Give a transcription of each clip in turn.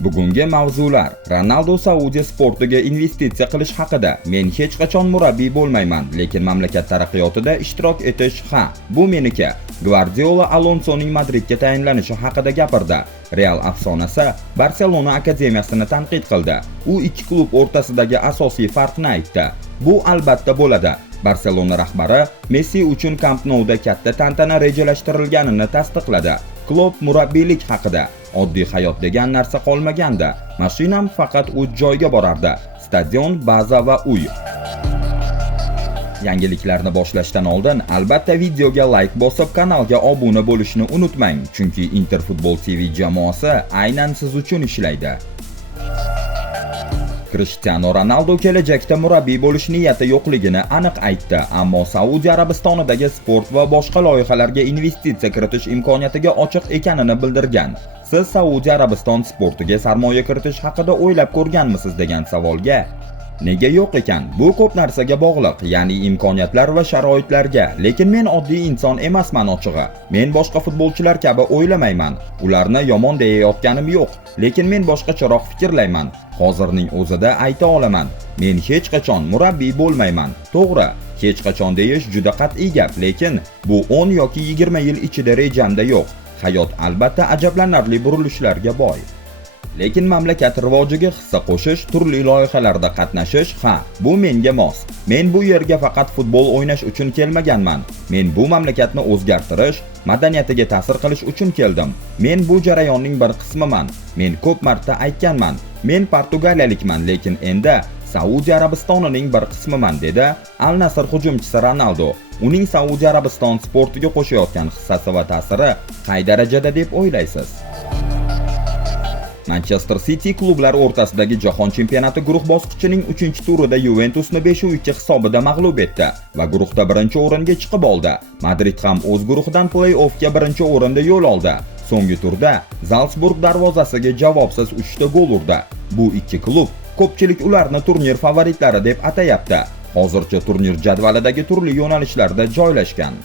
Bugungi mavzular: Ronaldo Saudiya sportiga investitsiya qilish haqida. Men hech qachon murabbiy bo'lmayman, lekin mamlakat taraqqiyotida ishtirok etish bu meniki. Guardiola Alonsoning Madridga tayinlanishi haqida gapirdi. Real afsonasi Barselona akademiyasini tanqid qildi. U ikki klub o'rtasidagi asosiy farqni aytdi. Bu albatta bo'ladi. Barselona rahbari Messi uchun Camp Nou'da katta tantana rejalashtirilganini tasdiqladi. Klopp murabbiylik haqida: oddiy hayot degan narsa qolmagandi. Mashinam faqat 3 joyga borardi: stadion, baza va uy. Yangiliklarni boshlashdan oldin albatta videoga like bosib, kanalga obuna bo'lishni unutmang, chunki Interfutbol TV jamoasi aynan siz uchun ishlaydi. Cristiano Ronaldo kelajakda murabbiy bo'lish niyati yo'qligini aniq aytdi, ammo Saudiya Arabistonidagi sport va boshqa loyihalarga investitsiya kiritish imkoniyatiga ochiq ekanini bildirgan. Siz Saudiya Arabiston sportiga sarmoya kiritish haqida o'ylab ko'rganmisiz degan savolga nega yo'q ekan? Bu ko'p narsaga bog'liq, ya'ni imkoniyatlar va sharoitlarga. Lekin men oddiy inson emasman ochig'i. Men boshqa futbolchilar kabi o'ylamayman. Ularni yomon deyayotganim yo'q, lekin men boshqacharoq fikrlayman. Hozirning o'zida ayta olaman: men hech qachon murabbiy bo'lmayman. To'g'ri, hech qachon deyish juda qat'iy gap, lekin bu 10 yoki 20 yil ichida rejamda yo'q. Hayot albatta ajablanarli burilishlarga boy. Lekin mamlakat rivojiga hissa qo'shish, turli loyihalarda qatnashish, bu menga mos. Men bu yerga faqat futbol o'ynash uchun kelmaganman. Men bu mamlakatni o'zgartirish, madaniyatiga ta'sir qilish uchun keldim. Men bu jarayonning bir qismiman. Men ko'p marta aytganman: men portugaliyalikman, lekin endi Saudiya Arabistonining bir qismiman, dedi Al Nassr hujumchisi Ronaldo. Uning Saudiya Arabiston sportiga qo'shayotgan hissasi va ta'siri qay darajada deb o'ylaysiz? Manchester City klublar o'rtasidagi jahon chempionati guruh bosqichining 3-turida Juventusni 5-2 hisobida mag'lub etdi va guruhda birinchi o'ringa chiqib oldi. Madrid ham o'z guruhidan play-offga birinchi o'rinda yo'l oldi. So'nggi turda Zalsburg darvozasiga javobsiz 3 ta gol urdi. Bu ikki klub ko'pchilik ularni turnir favoritlari deb atayapti. Hozircha turnir jadvalidagi turli yo'nalishlarda joylashgan.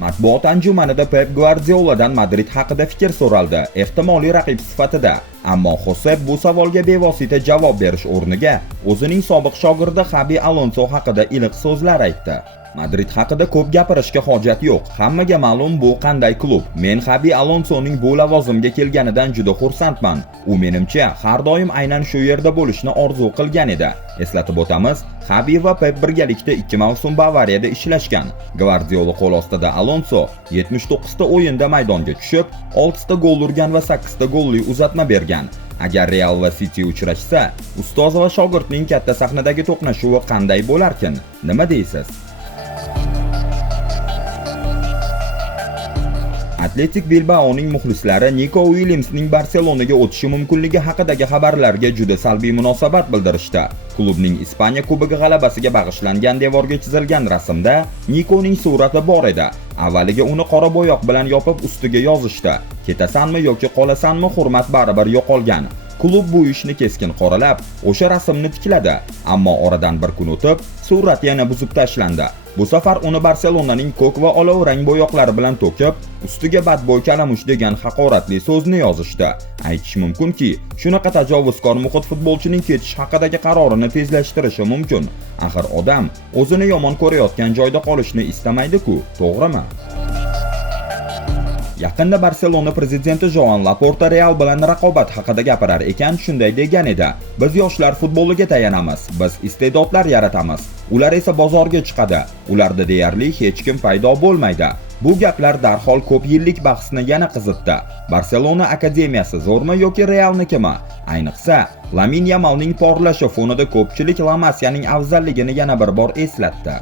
Matbuot anjumanida Pep Guardioladan Madrid haqida fikr so'raldi, ehtimoliy raqib sifatida. Ammo Josep bu savolga bevosita javob berish o'rniga o'zining sobiq shogirdi Xabi Alonso haqida iliq so'zlar aytdi. Madrid haqida ko'p gapirishga hojat yo'q. Hammaga ma'lum bu qanday klub. Men Xabi Alonsoning bu lavozimga kelganidan juda xursandman. U menimcha har doim aynan shu yerda bo'lishni orzu qilgan edi. Eslatib o'tamiz, Xabi va Pep birgalikda 2 mavsum Bavariyada ishlashgan. Guardiola qo'l ostida Alonso 79 ta o'yinda maydonga tushib, 6 ta gol urgan va 8 ta golli uzatma bergan. Agar Real va City uchrashsa, ustoz va shogirdning katta sahnadagi to'qnashuvi qanday bo'larkin? Nima deysiz? Atletik Bilbaoning muxlislari Nico Williamsning Barselonaga o'tishi mumkinligi haqidagi xabarlarga juda salbiy munosabat bildirishdi. Klubning Ispaniya Kubogi g'alabasiga bag'ishlangan devorga chizilgan rasmda Niconing surati bor edi. Avvaliga uni qora bo'yoq bilan yopib ustiga yozishdi: ketasanmi yoki qolasanmi, hurmat baribir yo'qolgan. Klub bu ishni keskin qoralab, o'sha rasmni tikladi, ammo oradan bir kun o'tib, surat yana buzib tashlandi. Bu safar uni Barselonaning ko'k va olovrang bo'yoqlari bilan to'kib, ustiga badbo'y kalamush degan haqoratli so'zni yozishdi. Aytish mumkinki, shunaqa tajovuzkor muhit futbolchining ketish haqidagi qarorini tezlashtirishi mumkin. Axir odam o'zini yomon ko'rayotgan joyda qolishni istamaydi-ku, to'g'rimi? Yaqinda Barselona prezidenti Joan Laporta Real bilan raqobat haqida gapirar ekan, shunday degan edi: biz yoshlar futboliga tayanamiz, biz iste'dodlar yaratamiz, ular esa bozorga chiqadi, ularda deyarli hech kim paydo bo'lmaydi. Bu gaplar darhol ko'p yillik bahsni yana qizitdi. Barselona akademiyasi zo'rmi yoki Realnikimi? Ayniqsa, Lamin Yamalning porlashi fonida ko'pchilik La Masiyaning afzalligini yana bir bor eslatdi.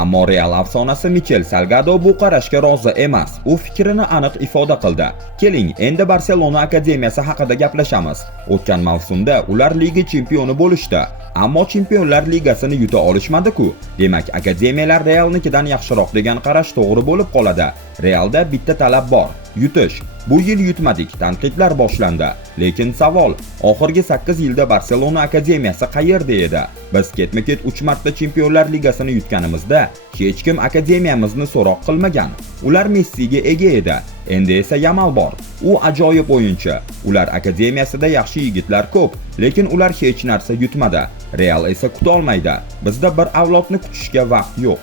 Ammo Real afsonasi Michel Salgado bu qarashga rozi emas. U fikrini aniq ifoda qildi. Keling, endi Barselona akademiyasi haqida gaplashamiz. O'tgan mavsumda ular liga chempioni bo'lishdi, ammo Chempionlar Ligasini yuta olishmadi-ku. Demak, akademiyalar Realnikidan yaxshiroq degan qarash to'g'ri bo'lib qoladi. Realda bitta talab bor: yutish. Bu yil yutmadik, tanqidlar boshlandi. Lekin savol, oxirgi 8 yilda Barselona akademiyasi qayerda edi? Biz ketma-ket 3 marta Chempionlar Ligasini yutganimizda hech kim akademiyamizni so'roq qilmagan. Ular Messiga ega edi. Endi esa Yamal bor. U ajoyib o'yinchi. Ular akademiyasida yaxshi yigitlar ko'p, lekin ular hech narsa yutmadi. Real esa kuta olmaydi. Bizda bir avlodni kutishga vaqt yo'q.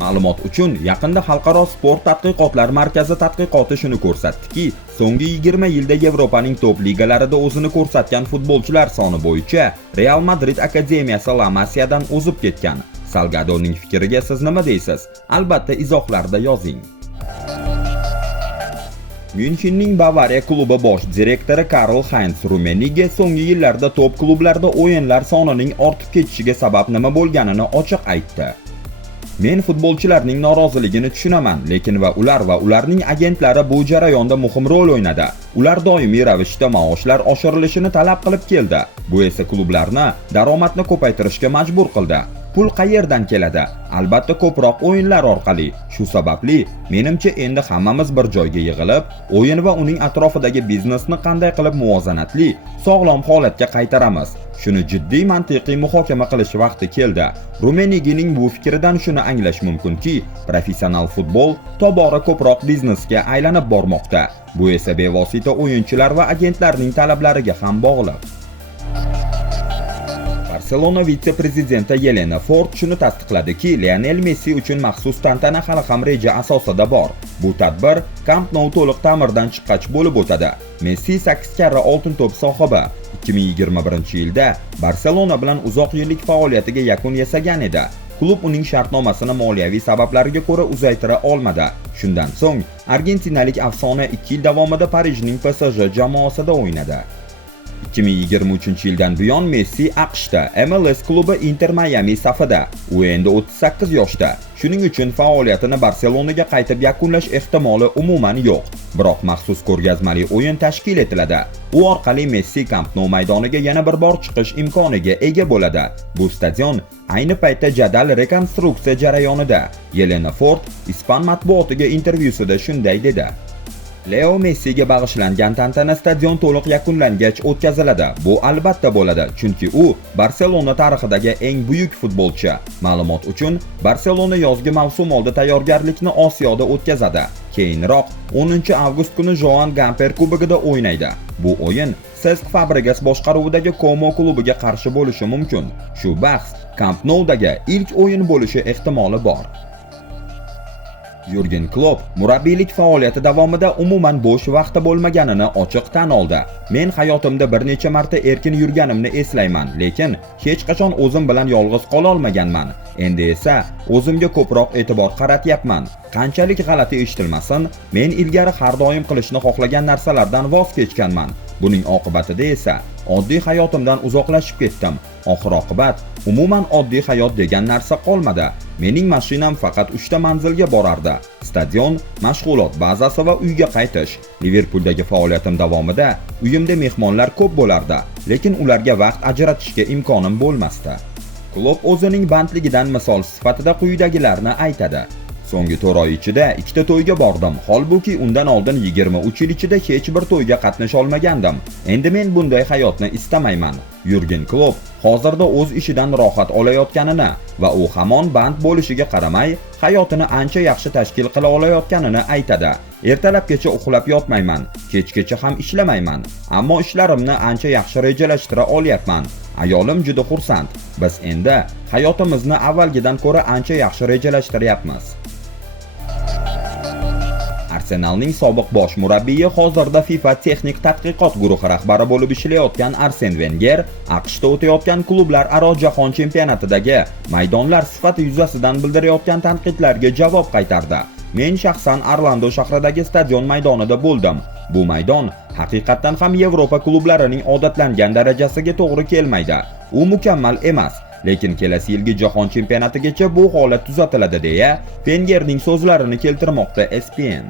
Ma'lumot uchun, yaqinda Xalqaro sport tadqiqotlar markazi tadqiqoti shuni ko'rsatdiki, so'nggi 20 yilda Yevropaning top ligalarida o'zini ko'rsatgan futbolchilar soni bo'yicha Real Madrid akademiyasi La Masiyadan o'zib ketgan. Salgadoning fikriga siz nima deysiz? Albatta izohlarda yozing. Münchenning Bavariya klubi bosh direktori Karl-Heinz Rummenigge so'nggi yillarda top klublarda o'yinlar sonining ortib ketishiga sabab nima bo'lganini ochiq aytdi. Men futbolchilarning noroziligini tushunaman, lekin ularning agentlari bu jarayonda muhim rol o'ynadi. Ular doimiy ravishda maoshlar oshirilishini talab qilib keldi. Bu esa klublarni daromadni ko'paytirishga majbur qildi. Pul qayerdan keladi? Albatta ko'proq o'yinlar orqali. Shu sababli menimcha endi hammamiz bir joyga yig'ilib, o'yin va uning atrofidagi biznesni qanday qilib muvozanatli, sog'lom holatga qaytaramiz. Shuni jiddiy mantiqiy muhokama qilish vaqti keldi. Rummeniggening bu fikridan shuni anglash mumkinki, professional futbol tobora ko'proq biznesga aylanib bormoqda. Bu esa bevosita o'yinchilar va agentlarning talablariga ham bog'liq. Barselona vitse-prezidenti Yelena Ford shuni tasdiqladiki, Lionel Messi uchun maxsus tantana hali ham reja asosida bor. Bu tadbir Camp Nou to'liq ta'mirdan chiqqach bo'lib o'tadi. Messi 8 karra oltin to'p sohibi. 2021-yilda Barselona bilan uzoq yillik faoliyatiga yakun yasagan edi. Klub uning shartnomasini moliyaviy sabablarga ko'ra uzaytira olmadi. Shundan so'ng argentinalik afsona 2 yil davomida Parijning PSG jamoasida o'ynadi. 2023-yildan buyon Messi AQShda MLS klubi Inter Miami safida. U endi 38 yoshda. Shuning uchun faoliyatini Barselonaga qaytib yakunlash ehtimoli umuman yo'q. Biroq maxsus ko'rgazmali o'yin tashkil etiladi. U orqali Messi Camp Nou maydoniga yana bir bor chiqish imkoniga ega bo'ladi. Bu stadion ayni paytda jadal rekonstruksiya jarayonida. Yelena Ford ispan matbuotiga intervyusida shunday dedi. Leo Messiga bag'ishlangan tantana stadion to'liq yakunlangach o'tkaziladi. Bu albatta bo'ladi, chunki u Barselona tarixidagi eng buyuk futbolchi. Ma'lumot uchun, Barselona yozgi mavsum oldi tayyorgarlikni Osiyoda o'tkazadi. Keyinroq 10-avgust kuni Joan Gamper kubogida o'ynaydi. Bu o'yin Cesc Fabregas boshqaruvidagi Como klubiga qarshi bo'lishi mumkin. Shu bahs Camp Nou'dagi ilk o'yin bo'lishi ehtimoli bor. Jurgen Klopp murabbiylik faoliyati davomida umuman bo'sh vaqti bo'lmaganini ochiq tan oldi. Men hayotimda bir necha marta erkin yurganimni eslayman, lekin hech qachon o'zim bilan yolg'iz qola olmaganman. Endi esa o'zimga ko'proq e'tibor qaratyapman. Qanchalik g'alati eshitilmasin, men ilgari har doim qilishni xohlagan narsalardan voz kechganman. Buning oqibatida esa oddiy hayotimdan uzoqlashib ketdim. Oxir-oqibat umuman oddiy hayot degan narsa qolmadi. Mening mashinam faqat 3 ta manzilga borardi. Stadion, mashg'ulot bazasi va uyga qaytish. Liverpuldagi faoliyatim davomida uyimda mehmonlar ko'p bo'lardi, lekin ularga vaqt ajratishga imkonim bo'lmasdi. Klopp o'zining bandligidan misol sifatida quyidagilarni aytadi. So'nggi 4 oy ichida 2 ta to'yga bordim. Holbuki undan oldin 23 yil ichida hech bir to'yga qatnasha olmagandim. Endi men bunday hayotni istamayman. Jurgen Klopp hozirda o'z ishidan rohat olayotganini va u hamon band bo'lishiga qaramay, hayotini ancha yaxshi tashkil qila olayotganini aytadi. Ertalabgacha uxlab yotmayman, kechgacha ham ishlamayman, ammo ishlarimni ancha yaxshi rejalashtira olyapman. Ayolim juda xursand. Biz endi hayotimizni avvalgidan ko'ra ancha yaxshi rejalashtiryapmiz. Arsenalning sobiq bosh murabbiyi hozirda FIFA texnik tadqiqot guruhi rahbari bo'lib ishlayotgan Arsen Wenger AQShda o'tayotgan klublar aro jahon chempionatidagi maydonlar sifati yuzasidan bildirayotgan tanqidlarga javob qaytardi. Men shaxsan Orlando shahridagi stadion maydonida bo'ldim. Bu maydon haqiqatan ham Yevropa klublarining odatlangan darajasiga to'g'ri kelmaydi. U mukammal emas. Lekin kelasi yilgi jahon chempionatigacha bu holat tuzatiladi deya Wengerning so'zlarini keltirmoqda ESPN.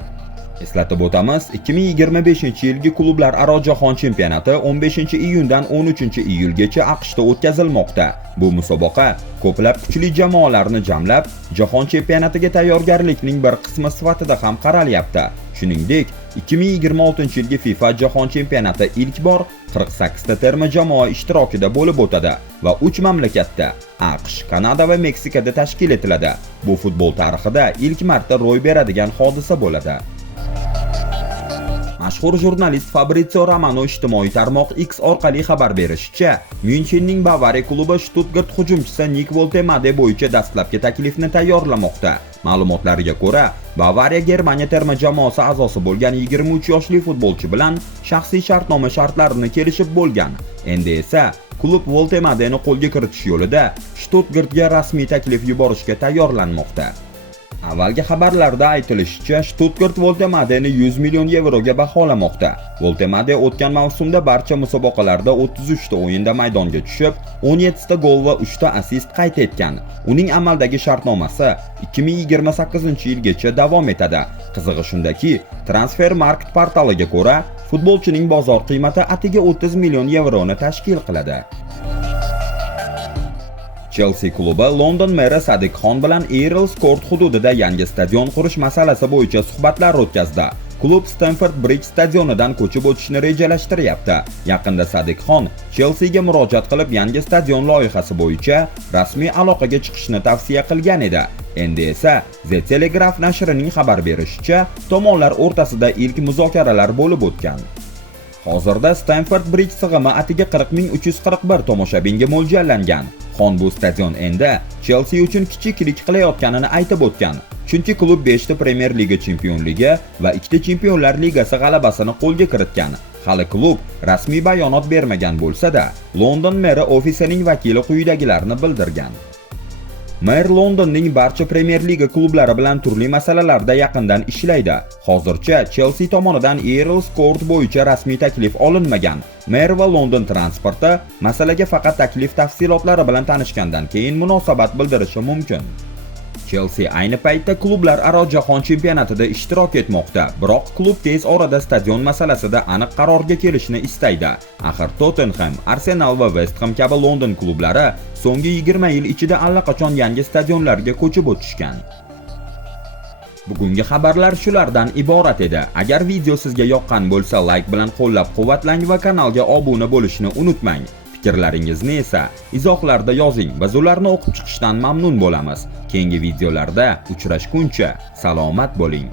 Eslatib o'tamiz, 2025-yilgi klublar aro jahon chempionati 15-iyundan 13-iyulgacha AQShda o'tkazilmoqda. Bu musobaqa ko'plab kuchli jamoalarni jamlab, jahon chempionatiga tayyorgarlikning bir qismi sifatida ham qaralyapti. Shuningdek, 2026-yilgi FIFA Jahon chempionati ilk bor 48 ta terma jamoa ishtirokida bo'lib o'tadi va 3 mamlakatda AQSh, Kanada va Meksikada tashkil etiladi. Bu futbol tarixida ilk marta ro'y beradigan hodisa bo'ladi. Mashhur jurnalist Fabrizio Romano ijtimoiy tarmoq X orqali xabar berishicha, Myunxenning Bavariya klubi Stuttgart hujumchisi Nik Woltemade bo'yicha dastlabki taklifni tayyorlamoqda. Ma'lumotlarga ko'ra, Bavariya Germaniya terma jamoasi a'zosi bo'lgan 23 yoshli futbolchi bilan shaxsiy shartnoma shartlarini kelishib bo'lgan. Endi esa klub Woltemadeni qo'lga kiritish yo'lida Stuttgartga rasmiy taklif yuborishga tayyorlanmoqda. Avvalgi xabarlarda aytilishicha, Stuttgart Woltemadeni 100 million yevroga baholamoqda. Woltemade o'tgan mavsumda barcha musobaqalarda 33 ta o'yinda maydonga tushib, 17 ta gol va 3 ta assist qayd etgan. Uning amaldagi shartnomasi 2028-yilgacha davom etadi. Qizig'i shundaki, Transfermarkt portaliga ko'ra, futbolchining bozor qiymati atiga 30 million yevroni tashkil qiladi. Chelsea klubi London meri Sadiq Xon bilan Earls Court hududida yangi stadion qurish masalasi bo'yicha suhbatlar o'tkazdi. Klub Stamford Bridge stadionidan ko'chib o'tishni rejalashtiryapti. Yaqinda Sadiq Xon Chelseaga murojaat qilib, yangi stadion loyihasi bo'yicha rasmiy aloqaga chiqishni tavsiya qilgan edi. Endi esa The Telegraph nashrining xabar berishicha, tomonlar o'rtasida ilk muzokaralar bo'lib o'tgan. Hozirda Stamford Bridge sig'imi atiga 40.341 tomoshabinga mo'ljallangan. Xon bu stadion endi Chelsea uchun kichiklik qilayotganini aytib o'tgan. Chunki klub 5 ta Premier Liga chempionligi va 2 ta Chempionlar Ligasi g'alabasini qo'lga kiritgan. Hali klub rasmiy bayonot bermagan bo'lsa-da, London meri ofisining vakili quyidagilarni bildirgan. Mer Londonning barcha Premier Liga klublari bilan turli masalalarda yaqindan ishlaydi. Hozircha Chelsea tomonidan Earls Court bo'yicha rasmiy taklif olinmagan. Mer va London transporti masalaga faqat taklif tafsilotlari bilan tanishgandan keyin munosabat bildirishi mumkin. Chelsea ayni paytda klublar aro jahon chempionatida ishtirok etmoqda, biroq klub tez orada stadion masalasida aniq qarorga kelishni istaydi. Axir Tottenham, Arsenal va West Ham kabi London klublari so'nggi 20 yil ichida allaqachon yangi stadionlarga ko'chib o'tishgan. Bugungi xabarlar shulardan iborat edi. Agar video sizga yoqqan bo'lsa, like bilan qo'llab-quvvatlang va kanalga obuna bo'lishni unutmang. Fikrlaringizni esa izohlarda yozing. Biz ularni o'qib chiqishdan mamnun bo'lamiz. Keyingi videolarda uchrashguncha salomat bo'ling.